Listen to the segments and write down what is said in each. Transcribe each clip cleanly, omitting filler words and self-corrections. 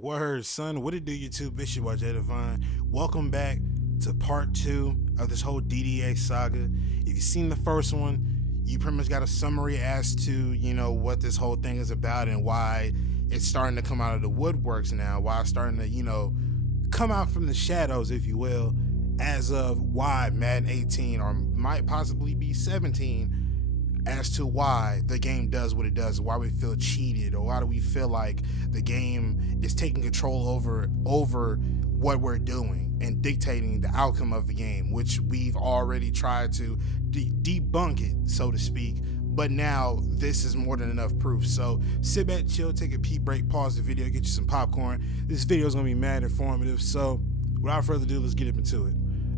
Word, son. What it do, YouTube? It's your boy Jay Divine. Welcome back to part 2 of this whole DDA saga. If you've seen the first one, you pretty much got a summary as to, what this whole thing is about and why it's starting to come out of the woodworks now, why it's starting to, come out from the shadows, if you will, as of why Madden 18 or might possibly be 17 as to why the game does what it does, why we feel cheated, or why do we feel like the game is taking control over what we're doing and dictating the outcome of the game, which we've already tried to debunk it, so to speak. But now this is more than enough proof. So sit back, chill, take a pee break, pause the video, get you some popcorn. This video is gonna be mad informative. So without further ado, let's get into it.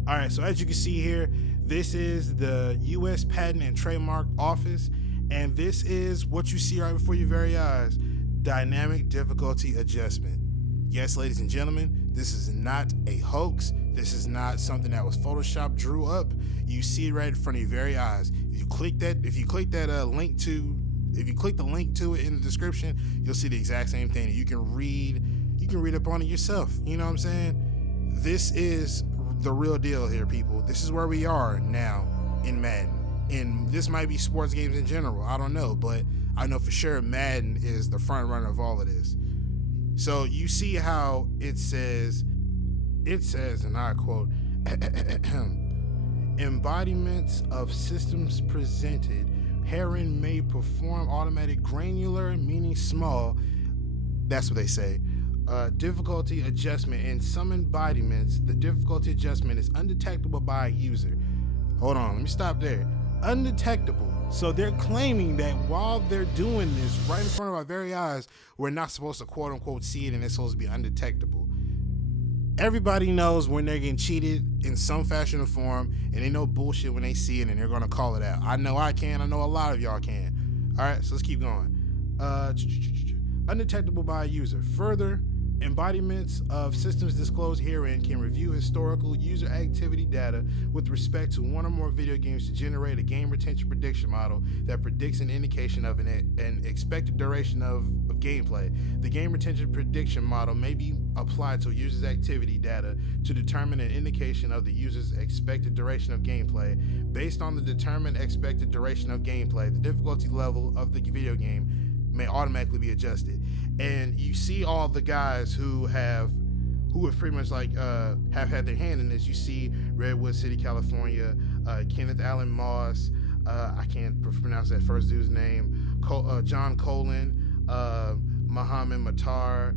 All right, so as you can see here, this is the U.S. Patent and Trademark Office, and this is what you see right before your very eyes: dynamic difficulty adjustment. Yes, ladies and gentlemen, this is not a hoax. This is not something that was Photoshop drew up. You see it right in front of your very eyes. If you click the link to it in the description, you'll see the exact same thing. You can read up on it yourself. You know what I'm saying? This is the real deal here, people. This is where we are now in Madden. And this might be sports games in general. I don't know, but I know for sure Madden is the front runner of all of this. So you see how it says, and I quote, embodiments of systems presented herein may perform automatic granular, meaning small, that's what they say, difficulty adjustment. In some embodiments, the difficulty adjustment is undetectable by a user. Hold on, let me stop there. Undetectable. So they're claiming that while they're doing this right in front of our very eyes, we're not supposed to quote unquote see it, and it's supposed to be undetectable. Everybody knows when they're getting cheated in some fashion or form, and they know bullshit when they see it, and they're gonna call it out. I know I can. I know a lot of y'all can. All right, so let's keep going. Undetectable by a user. Further, embodiments of systems disclosed herein can review historical user activity data with respect to one or more video games to generate a game retention prediction model that predicts an indication of an expected duration of gameplay. The game retention prediction model may be applied to a user's activity data to determine an indication of the user's expected duration of gameplay. Based on the determined expected duration of gameplay, the difficulty level of the video game may automatically be adjusted. And you see all the guys who have pretty much have had their hand in this. You see Redwood City, California, Kenneth Allen Moss, I can't pronounce that first dude's name, John Colin, Mohammed Matar,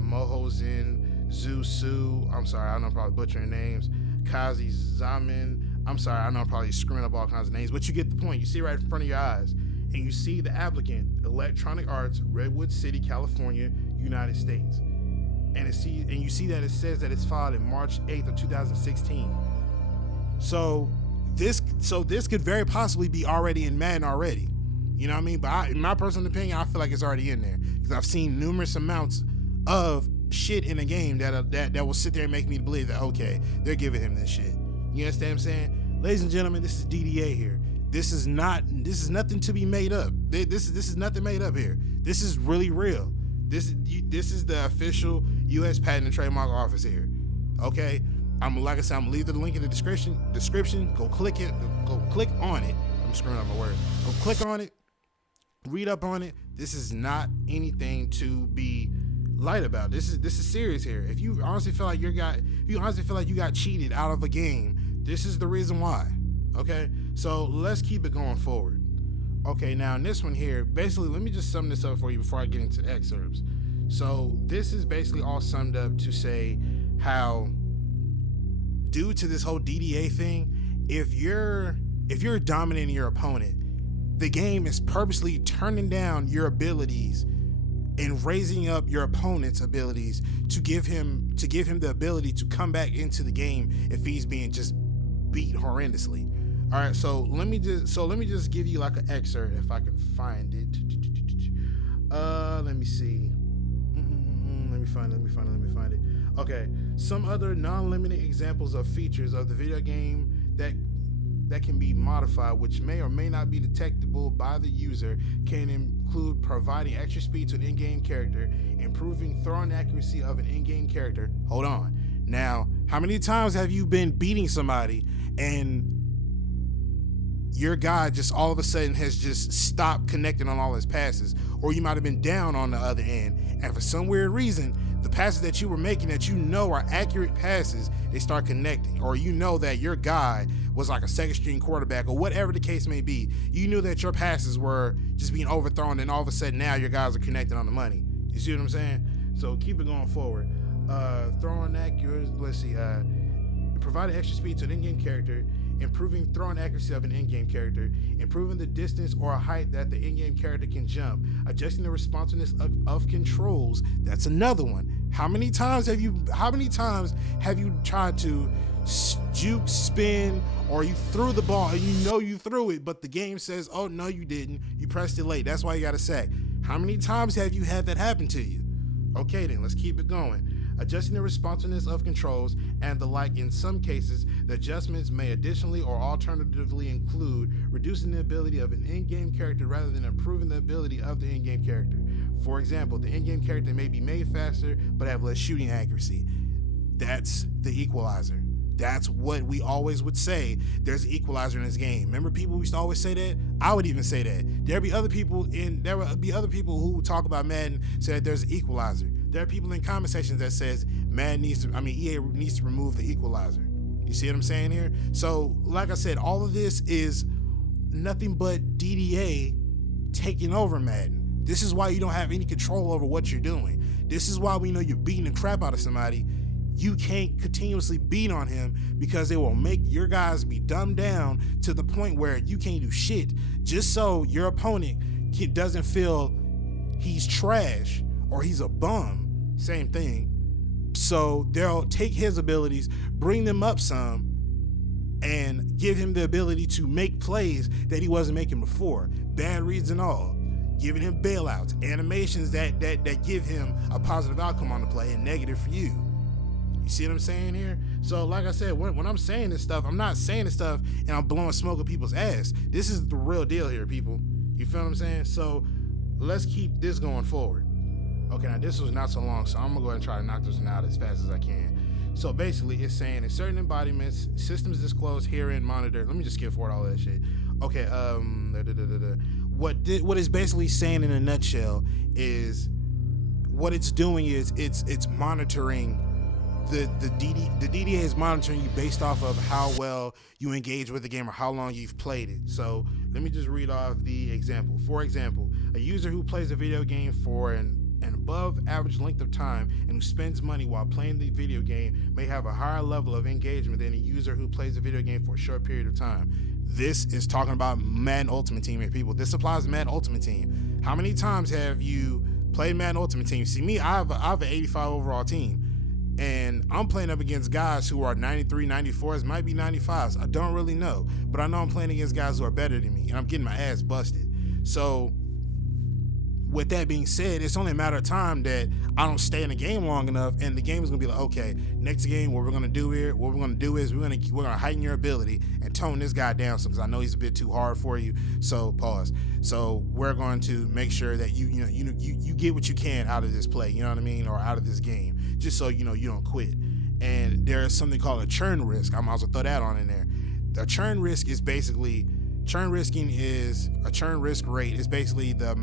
Mohozin, Zusu, I'm sorry, I know I'm probably butchering names, Kazi Zaman, I'm sorry, I know I'm probably screwing up all kinds of names, but you get the point. You see right in front of your eyes. And you see the applicant, Electronic Arts, Redwood City, California, United States. And you see that it says that it's filed in March 8th of 2016. So this could very possibly be already in Madden already. You know what I mean? But in my personal opinion, I feel like it's already in there, because I've seen numerous amounts of shit in the game that will sit there and make me believe that, okay, they're giving him this shit. You understand what I'm saying? Ladies and gentlemen, this is DDA here. This is nothing to be made up. This is nothing made up here. This is really real. This is the official U.S. Patent and Trademark Office here. Okay, like I said, I'm gonna leave the link in the description. Go click it. Go click on it. I'm screwing up my words. Go click on it. Read up on it. This is not anything to be light about. This is serious here. If you honestly feel like you got cheated out of a game, this is the reason why. Okay, so let's keep it going forward. Okay, now in this one here, basically, let me just sum this up for you before I get into excerpts. So this is basically all summed up to say how, due to this whole DDA thing, if you're dominating your opponent, the game is purposely turning down your abilities and raising up your opponent's abilities to give him the ability to come back into the game if he's being just beat horrendously. All right, so let me just give you like an excerpt if I can find it. Let me see. Let me find it. Okay, some other non-limited examples of features of the video game that can be modified, which may or may not be detected enabled by the user can include providing extra speed to an in-game character, improving throwing accuracy of an in-game character. Hold on. Now, how many times have you been beating somebody and your guy just all of a sudden has just stopped connecting on all his passes, or you might have been down on the other end, and for some weird reason, the passes that you were making that you know are accurate passes, they start connecting, or you know that your guy was like a second string quarterback, or whatever the case may be. You knew that your passes were just being overthrown, and all of a sudden now your guys are connected on the money. You see what I'm saying? So keep it going forward. Throwing accuracy, let's see, providing extra speed to an in-game character, improving throwing accuracy of an in-game character, improving the distance or height that the in-game character can jump, adjusting the responsiveness of controls. That's another one. How many times have you tried to juke, spin, or you threw the ball and you know you threw it, but the game says, oh no you didn't, you pressed it late, that's why you got a sack. How many times have you had that happen to you? Okay then, let's keep it going. Adjusting the responsiveness of controls and the like. In some cases, the adjustments may additionally or alternatively include reducing the ability of an in-game character rather than improving the ability of the in-game character. For example, the in-game character may be made faster but have less shooting accuracy. That's the equalizer. That's what we always would say. There's an equalizer in this game. Remember people used to always say that? I would even say that. There would be other people who talk about Madden say that there's an equalizer. There are people in comment sections that says EA needs to remove the equalizer. You see what I'm saying here? So, like I said, all of this is nothing but DDA taking over Madden. This is why you don't have any control over what you're doing. This is why we know you're beating the crap out of somebody. You can't continuously beat on him because it will make your guys be dumbed down to the point where you can't do shit, just so your opponent doesn't feel he's trash or he's a bum. Same thing. So they'll take his abilities, bring them up some, and give him the ability to make plays that he wasn't making before. Bad reads and all. Giving him bailouts, animations that give him a positive outcome on the play and negative for you. You see what I'm saying here? So like I said, when I'm saying this stuff, I'm not saying this stuff and I'm blowing smoke at people's ass. This is the real deal here, people. You feel what I'm saying? So let's keep this going forward. Okay, now this was not so long, so I'm gonna go ahead and try to knock this one out as fast as I can. So basically it's saying in certain embodiments, systems disclose herein monitor. Let me just skip forward all that shit. Okay, what is basically saying in a nutshell is what it's doing is it's monitoring the DDA is monitoring you based off of how well you engage with the game or how long you've played it. So let me just read off the example. For example, a user who plays a video game for an above average length of time and who spends money while playing the video game may have a higher level of engagement than a user who plays a video game for a short period of time. This is talking about Madden Ultimate Team here, people. This applies to Madden Ultimate Team. How many times have you played Madden Ultimate Team? See, me, I have an 85 overall team, and I'm playing up against guys who are 93, 94s, might be 95s. I don't really know, but I know I'm playing against guys who are better than me, and I'm getting my ass busted. So with that being said, it's only a matter of time that I don't stay in the game long enough, and the game is gonna be like, okay, next game, what we're gonna do is we're gonna heighten your ability and tone this guy down some, because I know he's a bit too hard for you. So pause. So we're going to make sure that you get what you can out of this play, you know what I mean, or out of this game, just so you don't quit. And there is something called a churn risk. I might as well throw that on in there. The churn risk is basically churn risk rate is basically the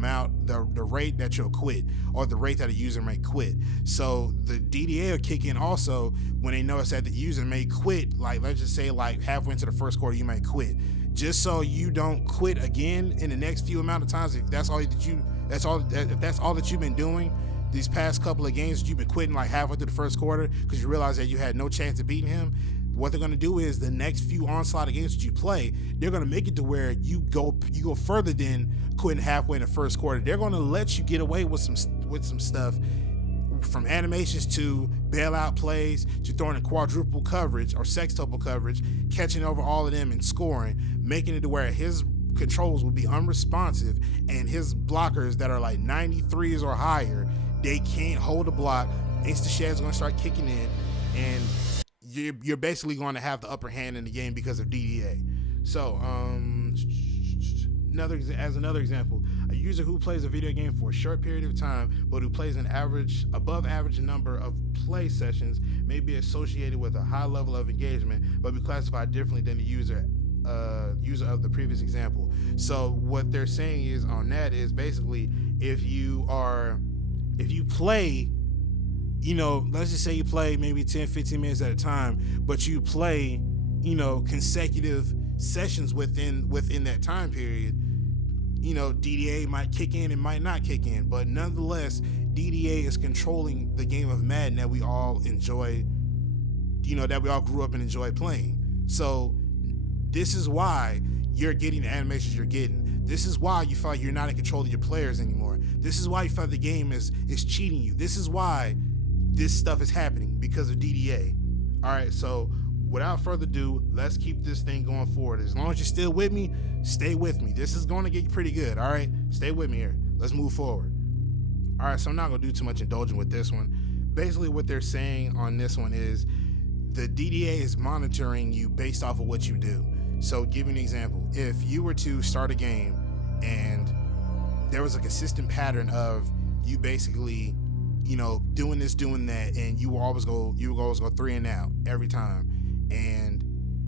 rate that you'll quit, or the rate that a user may quit. So the DDA will kick in also when they notice that the user may quit, like let's just say like halfway into the first quarter you may quit, just so you don't quit again in the next few amount of times. If that's all that you've been doing these past couple of games, that you've been quitting like halfway through the first quarter because you realize that you had no chance of beating him, what they're going to do is the next few onslaught of games that you play, they're going to make it to where you go further than quitting halfway in the first quarter. They're going to let you get away with some stuff, from animations to bailout plays to throwing a quadruple coverage or sextuple coverage, catching over all of them and scoring, making it to where his controls will be unresponsive and his blockers that are like 93s or higher, they can't hold a block. Insta shad's going to start kicking in, and you're basically going to have the upper hand in the game because of DDA. So another example, a user who plays a video game for a short period of time, but who plays an above average number of play sessions, may be associated with a high level of engagement, but be classified differently than the user of the previous example. So what they're saying is on that is basically if you play, let's just say you play maybe 10-15 minutes at a time, but you play, consecutive sessions within that time period, DDA might kick in and might not kick in, but nonetheless, DDA is controlling the game of Madden that we all enjoy, that we all grew up and enjoy playing. So this is why you're getting the animations you're getting. This is why you feel like you're not in control of your players anymore. This is why you feel like the game is cheating you. This is why this stuff is happening, because of DDA. All right, so without further ado, let's keep this thing going forward. As long as you're still with me, stay with me. This is going to get pretty good, all right? Stay with me here. Let's move forward. All right, so I'm not going to do too much indulging with this one. Basically, what they're saying on this one is the DDA is monitoring you based off of what you do. So give me an example. If you were to start a game and there was a consistent pattern of you basically, doing this, doing that, and you would always go 3 and out every time, and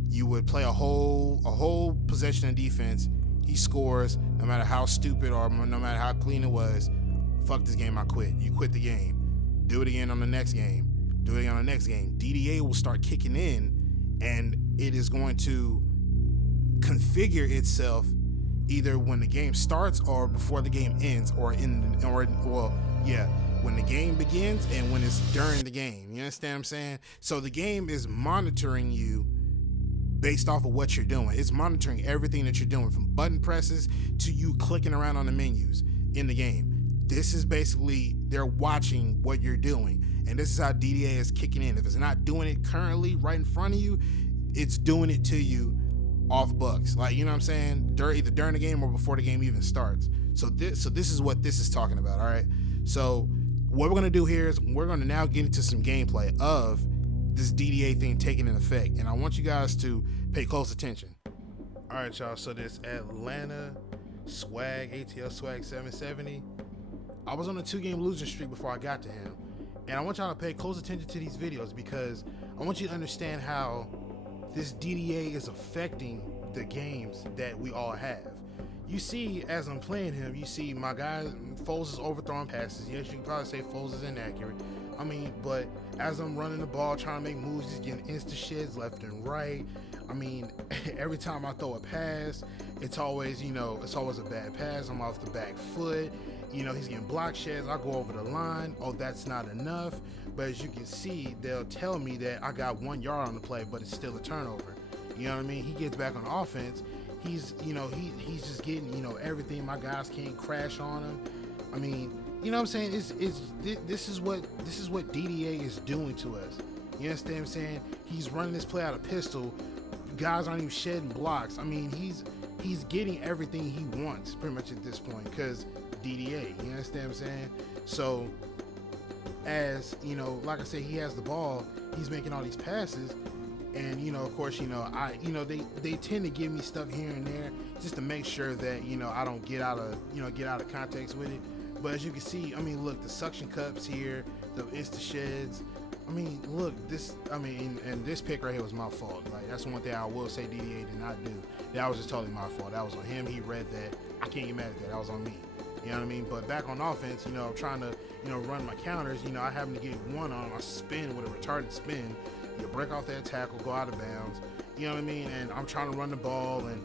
you would play a whole possession of defense, he scores, no matter how stupid or no matter how clean it was, fuck this game, I quit. You quit the game. Do it again on the next game. Do it again on the next game. DDA will start kicking in, and it is going to configure itself either when the game starts or before the game ends, when the game begins and when it's during the game. You understand what I'm saying? So the game is monitoring you based off of what you're doing. It's monitoring everything that you're doing, from button presses to you clicking around on the menus in the game. This is basically, they're watching what you're doing, and this is how DDA is kicking in. If it's not doing it currently right in front of you, it's doing it to you off bucks, like, you know what I'm saying, either during the game or before the game even starts. So this is what this is talking about. All right, so what we're gonna do here is we're gonna now get into some gameplay of this DDA thing taking in effect, and I want you guys to pay close attention. All right, y'all, so this Atlanta Swag, ATL Swag 770, I was on a 2-game losing streak before I got to him, and I want y'all to pay close attention to these videos because I want you to understand how this DDA is affecting the games that we all have. You see, as I'm playing him, you see my guy Foles is overthrowing passes. Yes, you can probably say Foles is inaccurate. I mean, but as I'm running the ball, trying to make moves, he's getting insta sheds left and right. I mean, every time I throw a pass, it's always a bad pass. I'm off the back foot. He's getting block sheds. I go over the line. Oh, that's not enough. But as you can see, they'll tell me that I got 1 yard on the play, but it's still a turnover. You know what I mean? He gets back on offense. He's just getting, everything. My guys can't crash on him. I mean, you know what I'm saying? This is what DDA is doing to us. You understand what I'm saying? He's running this play out of pistol. Guys aren't even shedding blocks. I mean, he's getting everything he wants pretty much at this point because DDA. You understand what I'm saying? So, as like I said, he has the ball. He's making all these passes, and of course, they tend to give me stuff here and there just to make sure that I don't get out of context with it. But as you can see, I mean, look, the suction cups here, the insta sheds. I mean, look, and this pick right here was my fault. Like, that's one thing I will say DDA did not do. That was just totally my fault. That was on him. He read that. I can't get mad at that. That was on me. You know what I mean? But back on offense, trying to, run my counters, I happen to get one on a spin with a retarded spin. You break off that tackle, go out of bounds. You know what I mean? And I'm trying to run the ball, and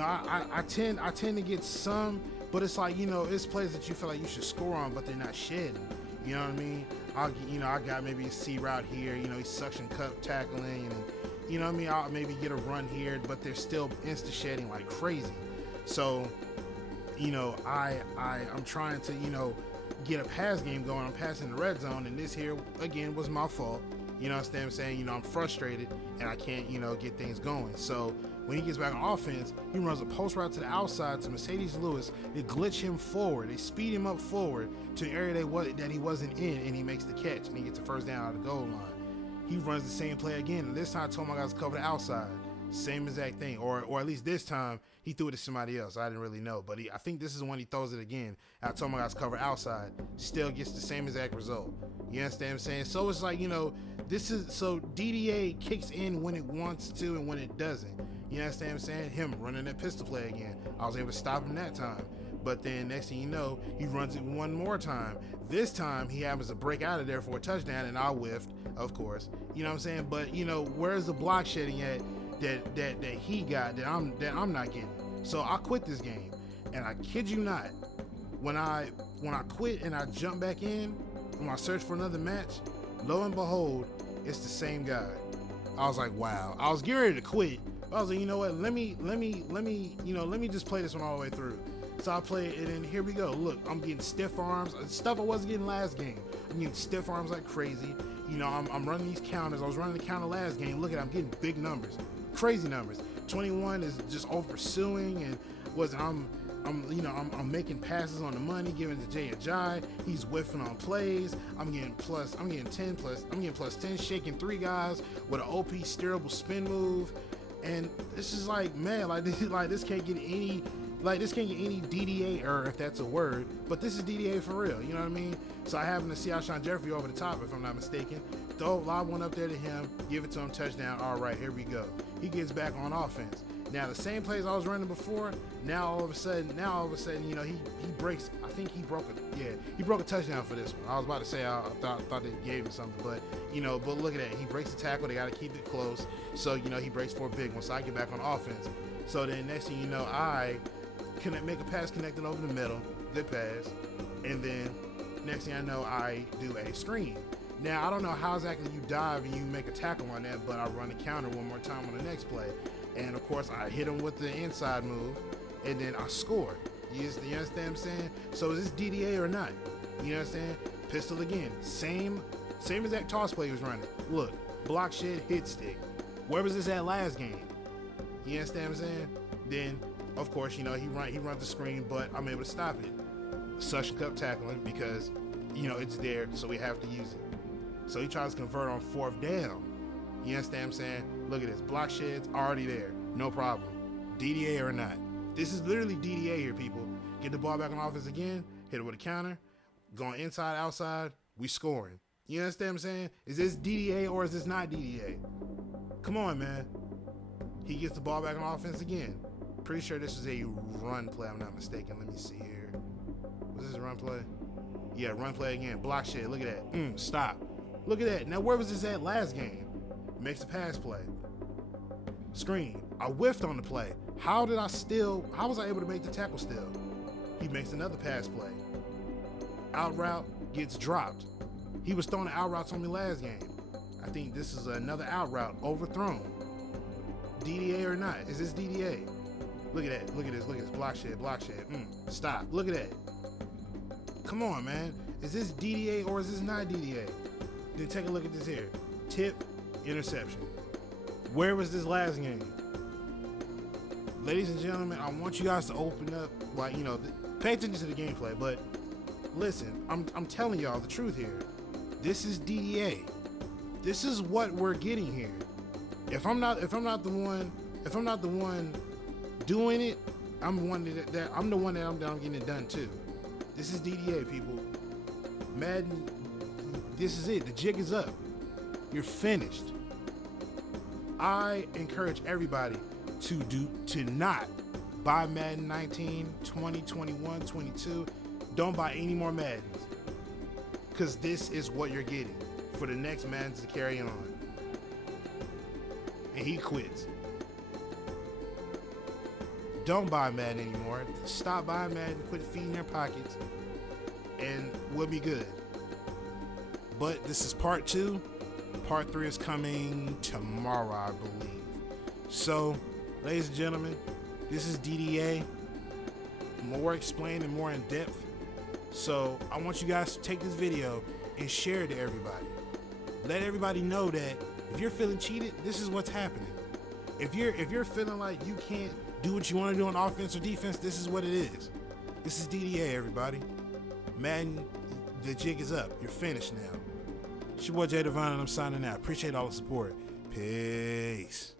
I tend to get some, but it's like it's plays that you feel like you should score on, but they're not shedding. You know what I mean? I got maybe a C route here. He's suction cup tackling, and you know what I mean? I'll maybe get a run here, but they're still insta shedding like crazy. So, I'm trying to get a pass game going. I'm passing the red zone, and this here again was my fault. You know what I'm saying? I'm frustrated and I can't, get things going. So when he gets back on offense, he runs a post route to the outside to Mercedes Lewis. They glitch him forward. They speed him up forward to an area that he wasn't in, and he makes the catch and he gets the first down out of the goal line. He runs the same play again, and this time I told my guys to cover the outside. Same exact thing, or at least this time he threw it to somebody else. I didn't really know, but I think this is when he throws it again. I told my guys cover outside, still gets the same exact result. You understand what I'm saying? So it's like, this is, so DDA kicks in when it wants to and when it doesn't. You understand what I'm saying? Him running that pistol play again, I was able to stop him that time. But then next thing you know, he runs it one more time. This time he happens to break out of there for a touchdown, and I whiffed, of course. You know what I'm saying? But where's the block shedding at that he got that I'm not getting? So I quit this game, and I kid you not, when I quit and I jump back in, when I search for another match, lo and behold, it's the same guy. I was like, wow. I was getting ready to quit. I was like, you know what? Let me just play this one all the way through. So I play it, and then here we go. Look, I'm getting stiff arms, stuff I wasn't getting last game. I'm getting stiff arms like crazy. I'm running these counters. I was running the counter last game. Look at it, I'm getting big numbers, crazy numbers. 21 is just over pursuing, and I'm making passes on the money, giving to Jay Ajayi. He's whiffing on plays. I'm getting plus 10, shaking 3 guys with an OP steerable spin move. And this is like, man, this can't get any DDA, or if that's a word, but this is DDA for real, you know what I mean? So I happen to see Alshon Jeffrey over the top, if I'm not mistaken. Throw lob one up there to him, give it to him, touchdown. All right, here we go. He gets back on offense. Now the same plays I was running before, now all of a sudden, he breaks. I think he broke a touchdown for this one. I was about to say I thought they gave him something, but but look at that. He breaks the tackle. They got to keep it close. So he breaks for a big one. So I get back on offense. So then next thing you know, I make a pass connected over the middle, good pass, and then next thing I know, I do a screen. Now I don't know how exactly you dive and you make a tackle on that, but I run the counter one more time on the next play, and of course I hit him with the inside move, and then I score. You understand what I'm saying? So is this DDA or not? You know what I'm saying? Pistol again, same exact toss play he was running. Look, block shed, hit stick. Where was this at last game? You understand what I'm saying? Then of course, he runs the screen, but I'm able to stop it. Suction cup tackling because, it's there, so we have to use it. So he tries to convert on 4th down. You understand what I'm saying? Look at this. Block shed's already there. No problem. DDA or not. This is literally DDA here, people. Get the ball back on offense again, hit it with a counter, going inside, outside, we scoring. You understand what I'm saying? Is this DDA or is this not DDA? Come on, man. He gets the ball back on offense again. Pretty sure this is a run play, I'm not mistaken. Let me see here. Was this a run play? Yeah, run play again. Block shed. Look at that. Stop. Look at that. Now, where was this at last game? Makes a pass play. Screen. I whiffed on the play. How was I able to make the tackle still? He makes another pass play. Out route gets dropped. He was throwing out routes on me last game. I think this is another out route overthrown. DDA or not? Is this DDA? Look at that. Look at this. Look at this. Block shed. Stop. Look at that. Come on, man. Is this DDA or is this not DDA? Then take a look at this here. Tip, interception. Where was this last game? Ladies and gentlemen, I want you guys to open up, pay attention to the gameplay, but listen, I'm telling y'all the truth here. This is DDA. This is what we're getting here. If I'm not the one doing it, I'm the one that I'm getting it done too. This is DDA, people. Madden, this is it. The jig is up. You're finished. I encourage everybody to not buy Madden 19, 20, 21, 22. Don't buy any more Maddens, because this is what you're getting for the next Maddens to carry on. And he quits. Don't buy Madden anymore. Stop buying Madden, quit feeding their pockets, and we'll be good. But this is part 2. Part 3 is coming tomorrow, I believe. So, ladies and gentlemen, this is DDA. More explained and more in depth. So, I want you guys to take this video and share it to everybody. Let everybody know that if you're feeling cheated, this is what's happening. If you're feeling like you can't do what you want to do on offense or defense, this is what it is. This is DDA, everybody. Madden, the jig is up. You're finished now. It's your boy Jay Divine, and I'm signing out. Appreciate all the support. Peace.